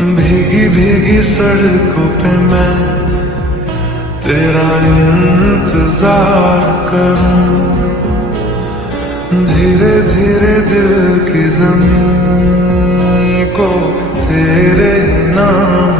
भीगी भीगी सड़कों पे मैं तेरा इंतजार करूं, धीरे धीरे दिल की जमीन को तेरे नाम